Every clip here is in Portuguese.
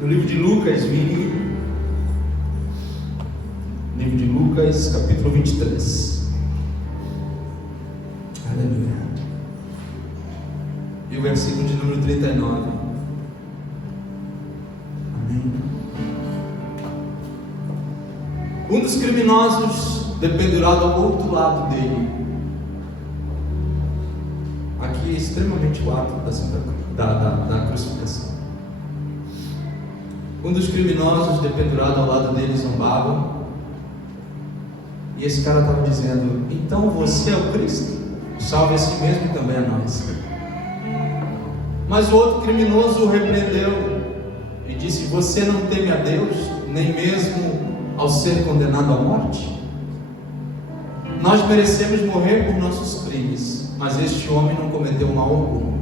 no livro de Lucas, livro de Lucas, capítulo 23. Aleluia. E o versículo de número 39. Amém. Um dos criminosos dependurado ao outro lado dele. Aqui é extremamente o ato da crucificação. Um dos criminosos dependurado ao lado dele zombava. E esse cara estava dizendo: então você é o Cristo? Salve a si mesmo e também a nós. Mas o outro criminoso o repreendeu e disse: você não teme a Deus, nem mesmo ao ser condenado à morte? Nós merecemos morrer por nossos crimes, mas este homem não cometeu mal algum.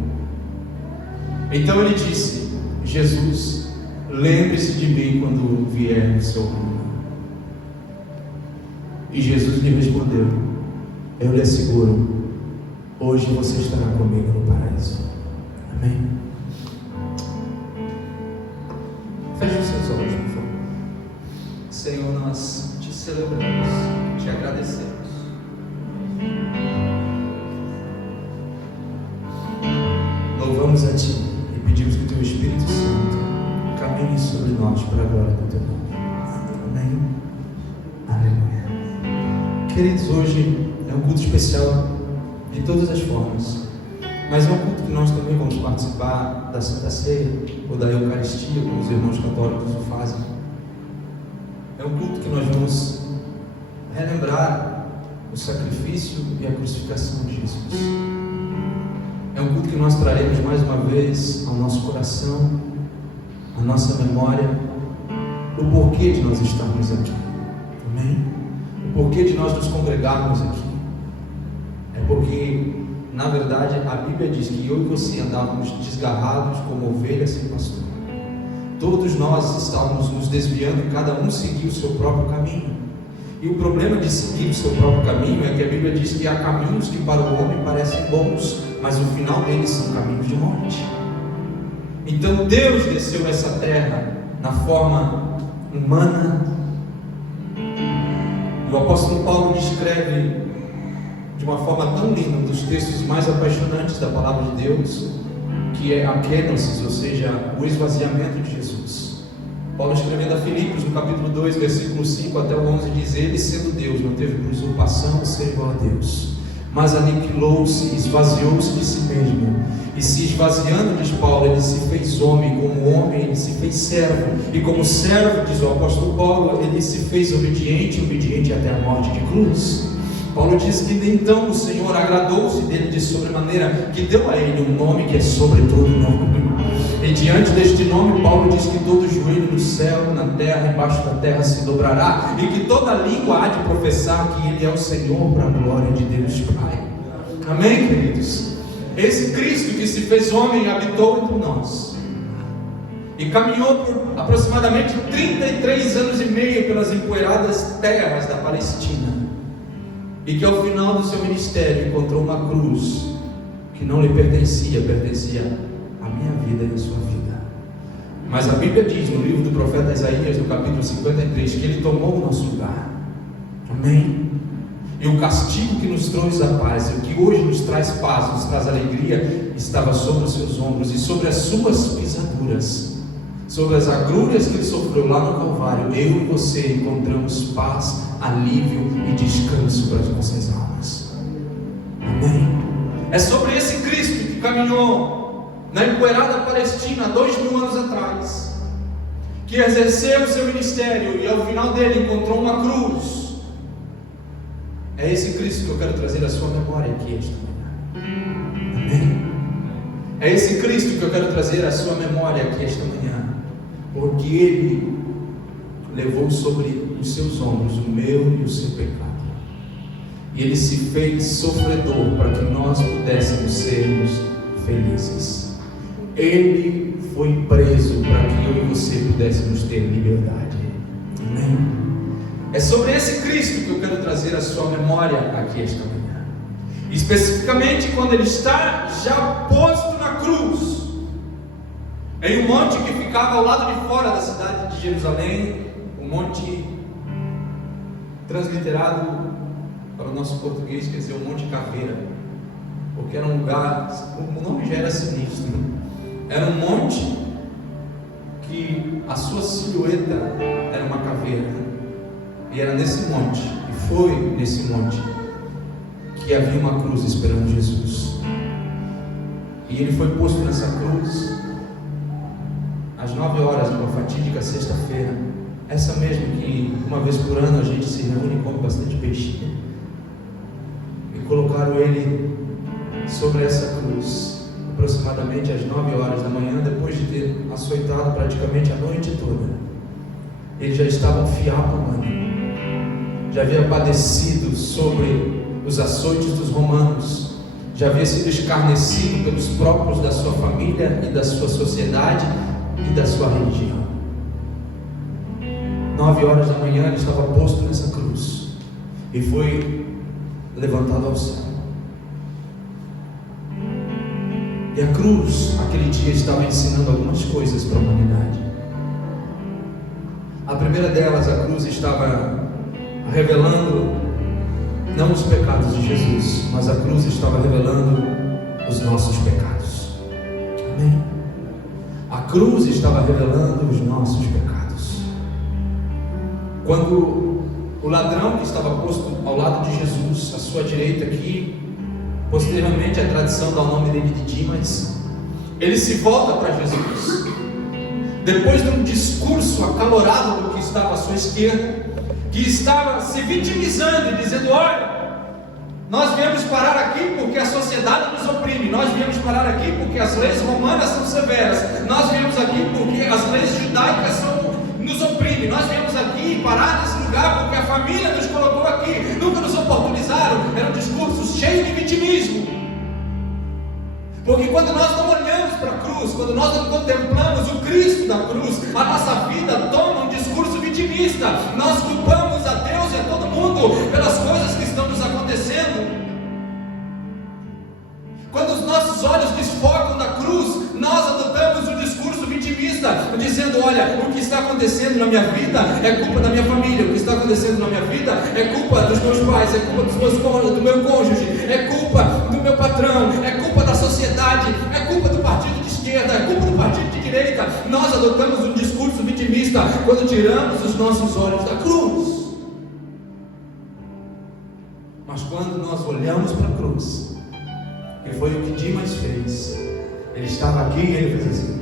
Então ele disse: Jesus, lembre-se de mim quando vier no seu reino. E Jesus lhe respondeu: eu lhe asseguro, hoje você estará comigo no paraíso. Amém? Feche os seus olhos, por favor. Senhor, nós te celebramos, te agradecemos. Louvamos a Ti e pedimos que o Teu Espírito Santo caminhe sobre nós para a glória do Teu nome. Amém? Aleluia. Queridos, hoje é um culto especial de todas as formas, mas é um culto que nós também vamos participar da Santa Ceia ou da Eucaristia, como os irmãos católicos o fazem. É um culto que nós vamos relembrar o sacrifício e a crucificação de Jesus. É um culto que nós traremos mais uma vez ao nosso coração, à nossa memória, o porquê de nós estarmos aqui. Amém? O porquê de nós nos congregarmos aqui. É porque, na verdade, a Bíblia diz que eu e você andávamos desgarrados como ovelhas sem pastor. Todos nós estávamos nos desviando, cada um seguia o seu próprio caminho. E o problema de seguir o seu próprio caminho é que a Bíblia diz que há caminhos que para o homem parecem bons, mas o final deles são caminhos de morte. Então Deus desceu a essa terra na forma humana. O apóstolo Paulo descreve de uma forma tão linda, um dos textos mais apaixonantes da palavra de Deus, que é a kenosis, ou seja, o esvaziamento de Jesus. Paulo, escrevendo a Filipos, no capítulo 2, versículo 5 até o 11, diz: ele, sendo Deus, não teve por usurpação de ser igual a Deus, mas aniquilou-se, esvaziou-se de si mesmo, e se esvaziando, diz Paulo, ele se fez homem. Como homem ele se fez servo, e como servo, diz o apóstolo Paulo, ele se fez obediente até a morte de cruz. Paulo diz que então o Senhor agradou-se dele de sobremaneira, que deu a ele um nome que é sobre todo nome. E diante deste nome, Paulo diz que todo joelho no céu, na terra, embaixo da terra se dobrará, e que toda língua há de professar que Ele é o Senhor, para a glória de Deus Pai. Amém, queridos? Esse Cristo que se fez homem habitou entre nós e caminhou por aproximadamente 33 anos e meio pelas empoeiradas terras da Palestina, e que ao final do seu ministério encontrou uma cruz que não lhe pertencia à minha vida e à sua vida. Mas a Bíblia diz no livro do profeta Isaías, no capítulo 53, que Ele tomou o nosso lugar. Amém? E o castigo que nos trouxe a paz, o que hoje nos traz paz, nos traz alegria, estava sobre os seus ombros e sobre as suas pisaduras, sobre as agruras que Ele sofreu lá no Calvário. Eu e você encontramos paz, alívio e descanso para as nossas almas. Amém? É sobre esse Cristo que caminhou na empoeirada Palestina há 2000 anos atrás, que exerceu o seu ministério e ao final dele encontrou uma cruz. É esse Cristo que eu quero trazer à sua memória aqui esta manhã. Amém? É esse Cristo que eu quero trazer à sua memória aqui esta manhã, porque Ele levou sobre os seus ombros o meu e o seu pecado, e Ele se fez sofredor para que nós pudéssemos sermos felizes. Ele foi preso para que eu e você pudéssemos ter liberdade. Amém? É sobre esse Cristo que eu quero trazer a sua memória aqui esta manhã, especificamente quando Ele está já posto na cruz. em um monte que ficava ao lado de fora da cidade de Jerusalém, um monte transliterado para o nosso português, quer dizer, o Monte Caveira, porque era um lugar, o nome já era sinistro, era um monte que a sua silhueta era uma caveira, e era nesse monte, e foi nesse monte, que havia uma cruz esperando Jesus, e ele foi posto nessa cruz, às 9 horas de uma fatídica sexta-feira, essa mesma que uma vez por ano a gente se reúne e come bastante peixinho, e colocaram ele sobre essa cruz, aproximadamente às 9 horas da manhã, depois de ter açoitado praticamente a noite toda. Ele já estava um fiapo humano, já havia padecido sobre os açoites dos romanos, já havia sido escarnecido pelos próprios da sua família e da sua sociedade e da sua religião. 9 horas da manhã ele estava posto nessa cruz e foi levantado ao céu. E a cruz, aquele dia, estava ensinando algumas coisas para a humanidade. A primeira delas, a cruz estava revelando não os pecados de Jesus, mas a cruz estava revelando os nossos pecados. Amém? A cruz estava revelando os nossos pecados. Quando o ladrão que estava posto ao lado de Jesus, à sua direita aqui, posteriormente a tradição dá o nome dele de Dimas, ele se volta para Jesus, depois de um discurso acalorado do que estava à sua esquerda, que estava se vitimizando e dizendo: olha, nós viemos parar aqui porque a sociedade nos oprime, nós viemos parar aqui porque as leis romanas são severas, nós viemos aqui porque as leis judaicas nos oprimem, nós viemos aqui parar nesse lugar porque a família nos colocou aqui, nunca nos oportunizaram. Era um discurso cheio de vitimismo, porque quando nós não olhamos para a cruz, quando nós não contemplamos o Cristo da cruz, a nossa vida toma um discurso vitimista, nós culpamos a Deus e a todo mundo pelas coisas que estão nos acontecendo. Quando os nossos olhos desfocam da cruz, nós adotamos um discurso vitimista, dizendo: olha, o que está acontecendo na minha vida é culpa da minha família, o que está acontecendo na minha vida é culpa dos meus pais, é culpa do meu cônjuge, é culpa do meu patrão, é culpa da sociedade, é culpa do partido de esquerda, é culpa do partido de direita. Nós adotamos um discurso vitimista quando tiramos os nossos olhos da cruz. Mas quando nós olhamos para a cruz, e foi o que Dimas fez, ele estava aqui e ele fez assim,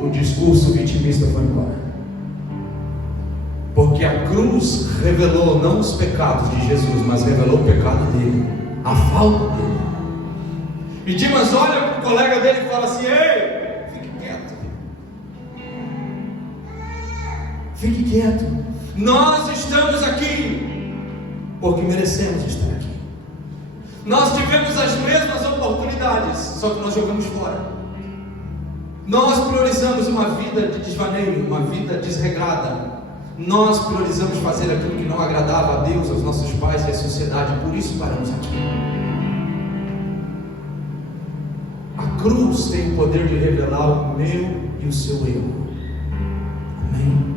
o discurso vitimista foi embora, porque a cruz revelou não os pecados de Jesus, mas revelou o pecado dele, a falta dele. E Dimas olha para o colega dele e fala assim: ei, fique quieto, fique quieto, nós estamos aqui porque merecemos estar aqui. Nós tivemos as mesmas oportunidades, só que nós jogamos fora. Nós priorizamos uma vida de desvaneio, uma vida desregrada. Nós priorizamos fazer aquilo que não agradava a Deus, aos nossos pais e à sociedade. Por isso paramos aqui. A cruz tem o poder de revelar o meu e o seu erro. Amém?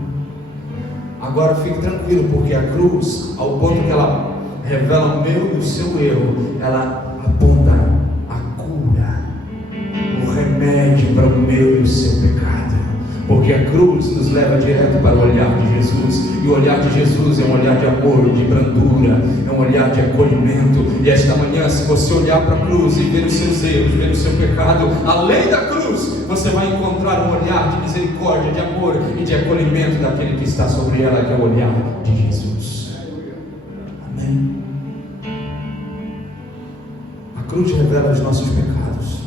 Agora fique tranquilo, porque a cruz, ao ponto que ela revela o meu e o seu erro, ela aponta a cura, o remédio para o meu e o seu pecado, porque a cruz nos leva direto para o olhar de Jesus, e o olhar de Jesus é um olhar de amor, de brandura, é um olhar de acolhimento. E esta manhã, se você olhar para a cruz e ver os seus erros, ver o seu pecado, além da cruz, você vai encontrar um olhar de misericórdia, de amor e de acolhimento daquele que está sobre ela, que é o olhar de Jesus. Amém? A cruz revela os nossos pecados,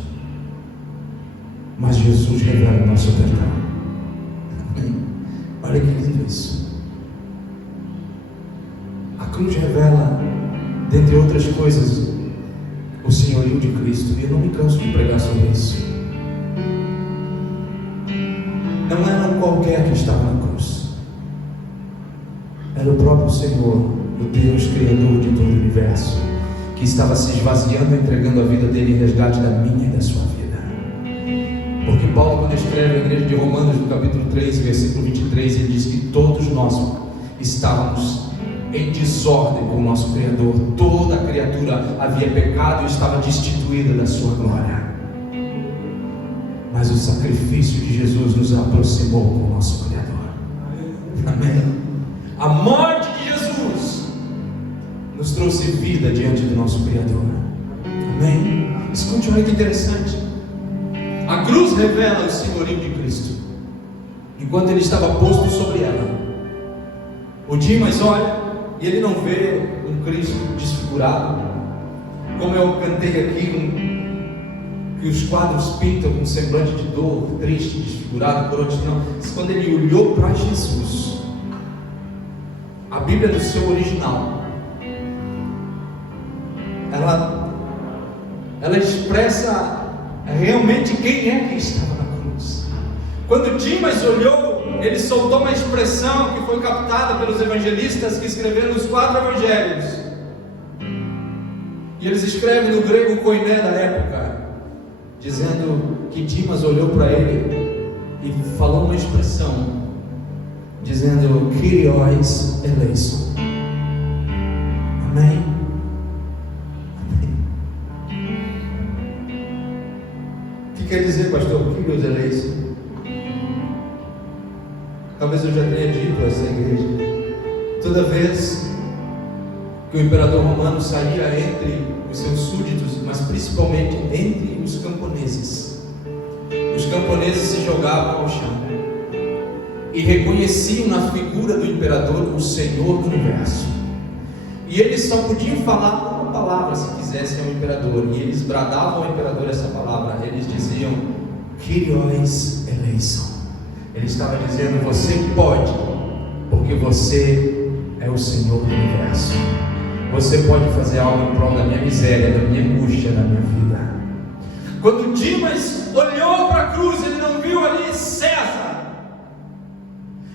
mas Jesus revela o nosso perdão. Amém? Olha que lindo isso. A cruz revela, dentre outras coisas, o senhorio de Cristo. E eu não me canso de pregar sobre isso. Não era um qualquer que estava na cruz, era o próprio Senhor, o Deus Criador de todo o universo, que estava se esvaziando, entregando a vida dele em resgate da minha e da sua vida. Paulo, quando escreve a igreja de Romanos, no capítulo 3, versículo 23, ele diz que todos nós estávamos em desordem com o nosso Criador. Toda a criatura havia pecado e estava destituída da sua glória. Mas o sacrifício de Jesus nos aproximou com o nosso Criador. Amém? A morte de Jesus nos trouxe vida diante do nosso Criador. Amém? Escute, olha que interessante. A cruz revela o senhorio de Cristo. Enquanto ele estava posto sobre ela, o Dimas olha e ele não vê um Cristo desfigurado, como eu cantei aqui, que os quadros pintam com um semblante de dor, triste, desfigurado, por outros não. Quando ele olhou para Jesus, a Bíblia no seu original, ela expressa realmente quem é que estava na cruz. Quando Dimas olhou, ele soltou uma expressão que foi captada pelos evangelistas que escreveram os 4 evangelhos. E eles escrevem no grego koiné da época, dizendo que Dimas olhou para ele e falou uma expressão, dizendo Kyrios eleison. Amém? Amém. O que quer dizer, pastor? Kyrios eleison? Talvez eu já tenha dito a essa igreja. Toda vez que o imperador romano saía entre os seus súditos, mas principalmente entre os camponeses se jogavam ao chão e reconheciam na figura do imperador o Senhor do universo. E eles só podiam falar uma palavra se quisessem ao imperador, e eles bradavam ao imperador essa palavra. Eles diziam Kyrios eleison. Ele estava dizendo: você pode, porque você é o Senhor do universo. Você pode fazer algo em prol da minha miséria, da minha angústia, da minha vida. Quando Dimas olhou para a cruz, ele não viu ali César,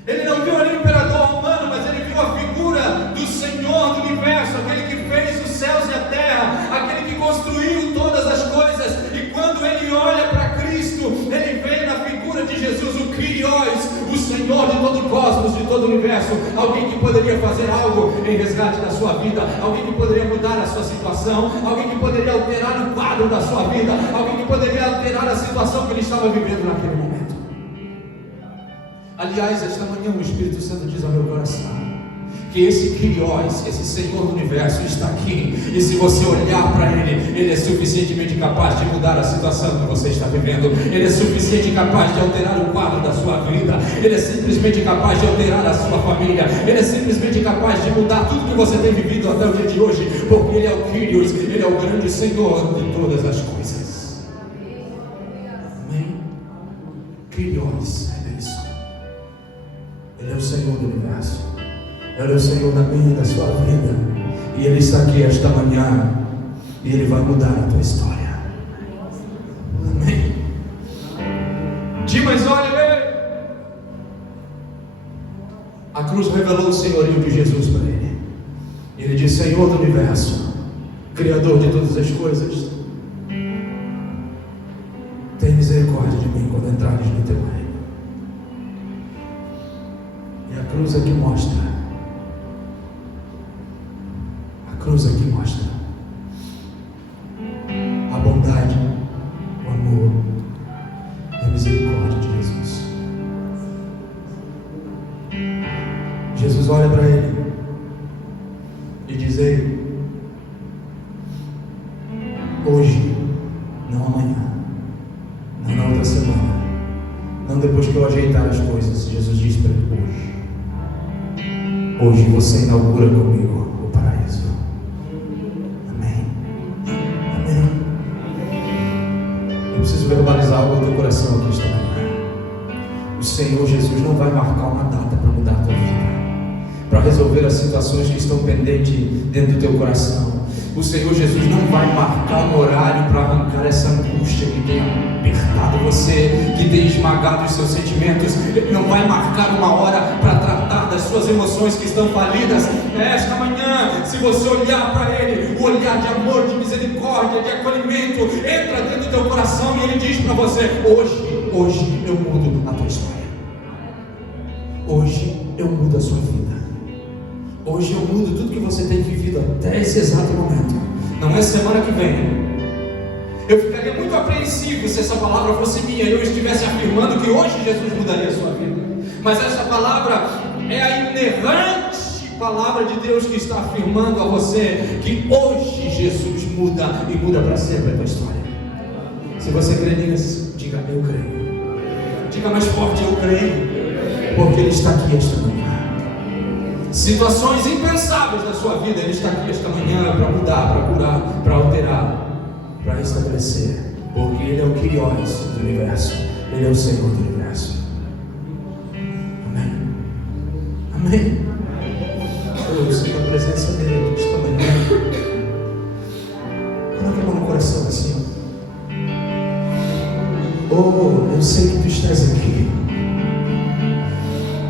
ele não viu ali o imperador romano, mas ele viu a figura do Senhor do universo, aquele que fez os céus e a terra, aquele que construiu todas as coisas. E quando ele olha para Cristo, ele vê na figura de Jesus o Kyrios, o Senhor de todo o cosmos, de todo o universo, alguém que poderia fazer algo em resgate da sua vida, alguém que poderia mudar a sua situação, alguém que poderia alterar o quadro da sua vida, alguém que poderia alterar a situação que ele estava vivendo naquele momento. Aliás, esta manhã o Espírito Santo diz ao meu coração que esse Kyrios, esse Senhor do universo está aqui, e se você olhar para Ele, Ele é suficientemente capaz de mudar a situação que você está vivendo. Ele é suficiente capaz de alterar o quadro da sua vida. Ele é simplesmente capaz de alterar a sua família. Ele é simplesmente capaz de mudar tudo que você tem vivido até o dia de hoje, porque Ele é o Kyrios, Ele é o grande Senhor de todas as coisas. Amém? Kyrios é isso. Ele é o Senhor do universo. Ele é o Senhor da minha e da sua vida. E Ele está aqui esta manhã. E Ele vai mudar a tua história. Amém? Dimas, olha, a cruz revelou o senhorio de Jesus para ele. E ele diz: Senhor do universo, Criador de todas as coisas, tem misericórdia de mim quando entrares no teu reino. E a cruz aqui mostra. A cruz aqui mostra a bondade, o amor e a misericórdia de Jesus. Jesus olha para ele e diz: Ei, hoje, não amanhã, não na outra semana, não depois que eu ajeitar as coisas. Jesus diz para ele: hoje você inaugura comigo o paraíso. Amém? Amém? Eu preciso verbalizar algo no teu coração aqui esta manhã. O Senhor Jesus não vai marcar uma data para mudar a tua vida, para resolver as situações que estão pendentes dentro do teu coração. O Senhor Jesus não vai marcar um horário para arrancar essa angústia que tem apertado você, que tem esmagado os seus sentimentos. Ele não vai marcar uma hora para tratar das suas emoções que estão falidas. Esta manhã, se você olhar para Ele, o olhar de amor, de misericórdia, de acolhimento, entra dentro do teu coração e Ele diz para você: hoje hoje eu mudo a tua história. Hoje eu mudo a sua vida. Hoje eu mudo tudo que você tem vivido até esse exato momento. Não é semana que vem. Eu ficaria muito apreensivo se essa palavra fosse minha e eu estivesse afirmando que hoje Jesus mudaria a sua vida. Mas essa palavra é a inerrante palavra de Deus que está afirmando a você que hoje Jesus muda e muda para sempre a tua história. Se você crê nisso, diga: eu creio. Diga mais forte: eu creio, porque Ele está aqui esta manhã. Situações impensáveis na sua vida, Ele está aqui esta manhã para mudar, para curar, para alterar, para estabelecer, porque Ele é o Kyrios do universo, Ele é o Senhor do universo. Amém? Amém? Eu sinto a presença dEle esta manhã. Coloque a mão no coração assim. Oh, eu sei que Tu estás aqui.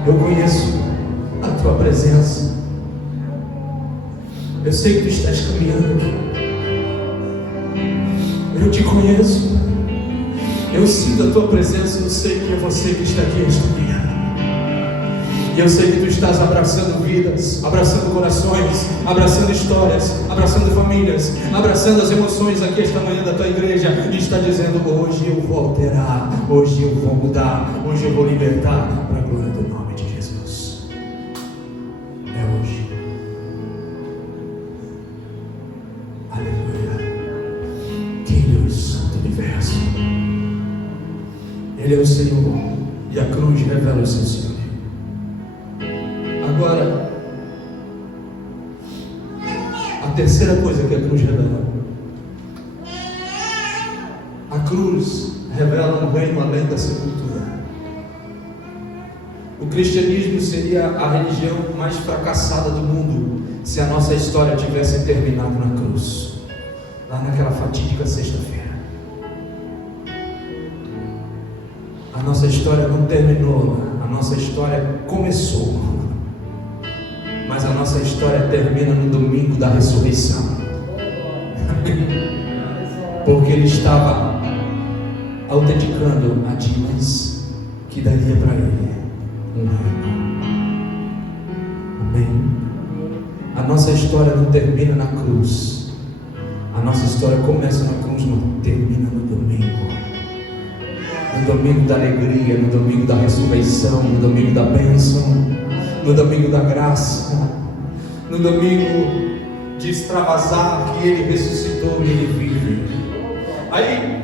Eu conheço a Tua presença. Eu sei que Tu estás caminhando. Eu Te conheço. Eu sinto a Tua presença. Eu sei que é Você que está aqui esta manhã. E eu sei que Tu estás abraçando vidas, abraçando corações, abraçando histórias, abraçando famílias, abraçando as emoções aqui esta manhã da Tua igreja. E está dizendo: hoje eu vou alterar, hoje eu vou mudar, hoje eu vou libertar, para a glória do nome de Jesus. É hoje. Aleluia. Deus do universo. Ele é o Senhor e a cruz revela o seu Senhor. Agora, a terceira coisa que a cruz revela: a cruz revela um reino além da sepultura. O cristianismo seria a religião mais fracassada do mundo se a nossa história tivesse terminado na cruz, lá naquela fatídica sexta-feira. A nossa história não terminou, a nossa história começou. Mas a nossa história termina no domingo da ressurreição. Porque Ele estava autenticando a Dimas que daria para Ele um reino. Amém? A nossa história não termina na cruz. A nossa história começa na cruz, mas termina no domingo. No domingo da alegria, no domingo da ressurreição, no domingo da bênção, no domingo da graça, no domingo de extravasar que Ele ressuscitou e Ele vive. Aí,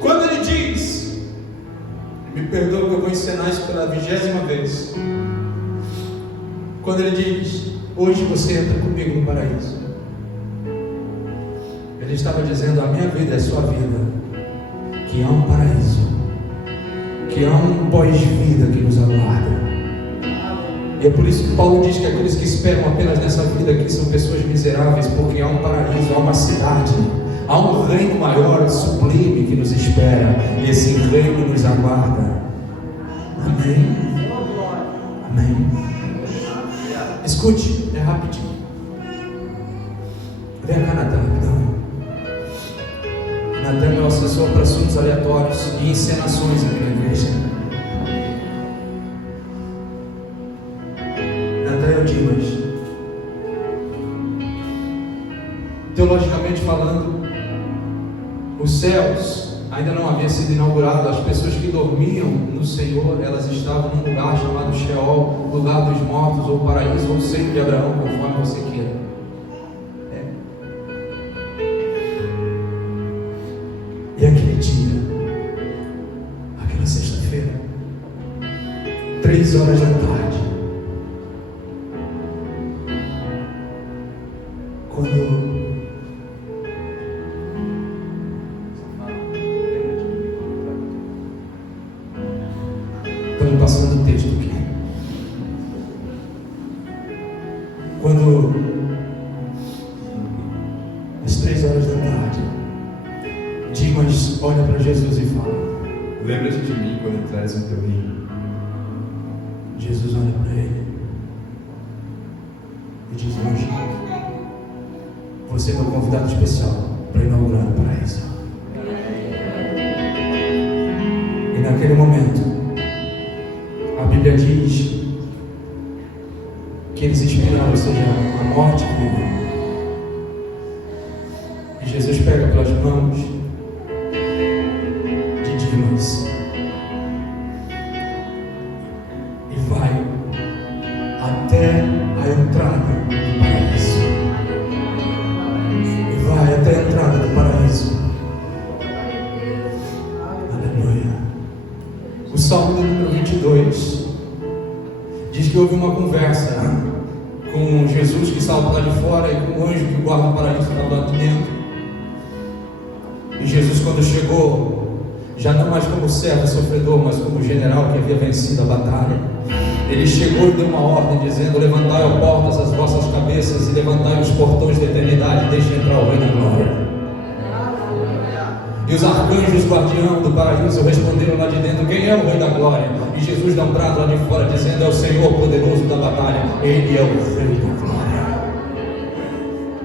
quando Ele diz, me perdoa que eu vou ensinar isso pela 20ª vez, quando Ele diz: hoje você entra comigo no paraíso, Ele estava dizendo: a minha vida é a sua vida, que há um paraíso, que há um pós-vida que nos aguarda. E é por isso que Paulo diz que aqueles que esperam apenas nessa vida aqui são pessoas miseráveis, porque há um paraíso, há uma cidade, há um reino maior, sublime que nos espera, e esse reino nos aguarda. Amém? Amém? Escute, é rapidinho. Vem cá, Natan, rapidão. Natan é meu assessor para assuntos aleatórios e encenações aqui na igreja. Dimas, teologicamente falando, os céus ainda não haviam sido inaugurados. As pessoas que dormiam no Senhor, elas estavam num lugar chamado Sheol, lugar dos mortos, ou paraíso, ou seio de Abraão, conforme você queira. E aquele dia, aquela sexta-feira, 3 horas da tarde, quando estamos passando o texto aqui, quando às 3 horas da tarde, Dimas olha para Jesus e fala: lembra-te de mim quando entrares no teu reino. Jesus olha para ele e diz: hoje você é meu convidado especial para inaugurar o paraíso. naquele momento, a Bíblia diz que eles expiraram, ou seja, a morte dele. E Jesus pega pelas mãos de Dimas e vai até a entrada do paraíso. E vai até a entrada do paraíso. Aleluia. O Salmo número 22 diz que houve uma conversa com Jesus que estava lá de fora e com o anjo que guarda o paraíso que estava lá de dentro. E Jesus, quando chegou, já não mais como servo sofredor, mas como general que havia vencido a batalha, ele chegou e deu uma ordem dizendo: levantai, ó portas, as vossas cabeças, e levantai os portões da eternidade, e deixe entrar o Rei da Glória. E os arcanjos guardião do paraíso responderam lá de dentro: quem é o Rei da Glória? E Jesus dá um brado lá de fora dizendo: é o Senhor poderoso da batalha, Ele é o Rei da Glória.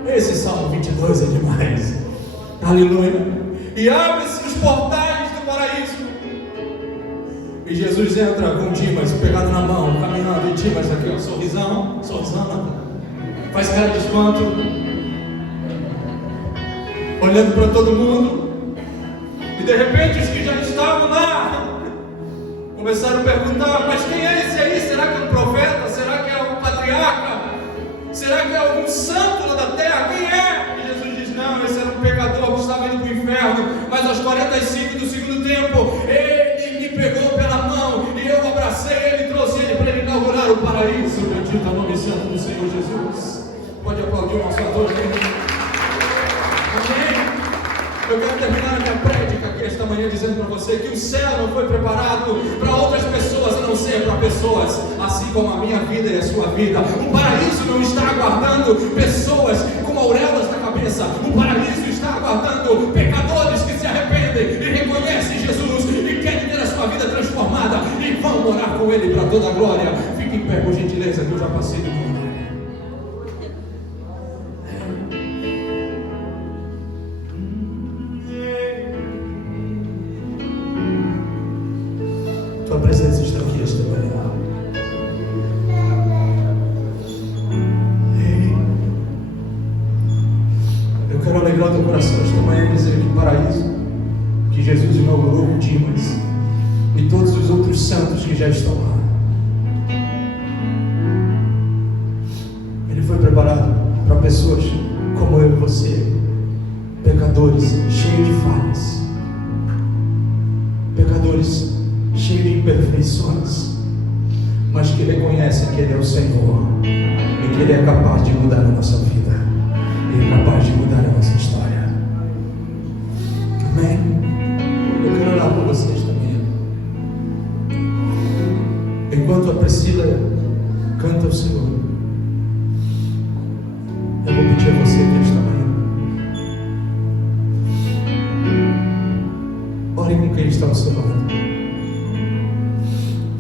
Esse Salmo 22 é demais. Aleluia. E abre-se os portais do paraíso. E Jesus entra com Dimas pegado na mão, caminhando, e Dimas aqui, ó, sorrisão, faz cara de espanto, olhando para todo mundo. E de repente os que já estavam lá começaram a perguntar: mas quem é esse aí? Será que é um profeta? Será que é um patriarca? Será que é algum santo lá da terra? Quem é? E Jesus diz: não, esse era um pecador que estava indo para o inferno, mas aos 45 do segundo tempo, ele me pegou pela mão e eu abracei ele e trouxe ele para ele inaugurar o paraíso. Bendito é o nome santo do Senhor Jesus. Pode aplaudir o nosso ator, gente. Amém. Eu quero terminar a minha prédica aqui esta manhã dizendo para você que o céu não foi preparado para outras pessoas, a não ser para pessoas assim como a minha vida e a sua vida. O paraíso não está aguardando pessoas com auréolas na cabeça. O paraíso está aguardando pecadores que se arrependem e reconhecem Jesus e querem ter a sua vida transformada e vão morar com Ele para toda a glória. Fique em pé, por gentileza, que eu já passei do mundo. Tua presença está aqui esta manhã. Eu quero alegrar o teu coração esta manhã e dizer que o paraíso que Jesus inaugurou com Dimas e todos os outros santos que já estão lá, ele foi preparado para pessoas como eu e você, pecadores cheios de falhas, pecadores cheios de imperfeições, mas que reconhecem que Ele é o Senhor e que Ele é capaz de mudar a nossa vida, Ele é capaz de mudar a nossa história. Amém? Eu quero orar por vocês também. Enquanto a Priscila canta o Senhor, eu vou pedir a você que esta manhã ore com quem está ao seu lado.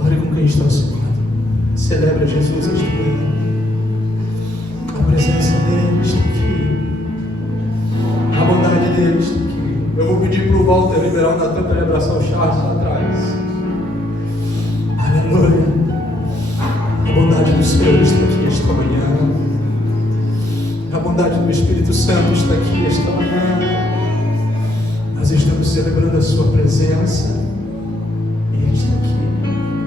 Ore com quem está ao seu lado. Celebra Jesus esta manhã. A presença dele está aqui. A bondade dele está aqui. Eu vou pedir para o Walter liberar o Natan para ele abraçar o Charles lá atrás. Aleluia. A bondade do Senhor está aqui esta manhã. A bondade do Espírito Santo está aqui esta manhã. Nós estamos celebrando a sua presença.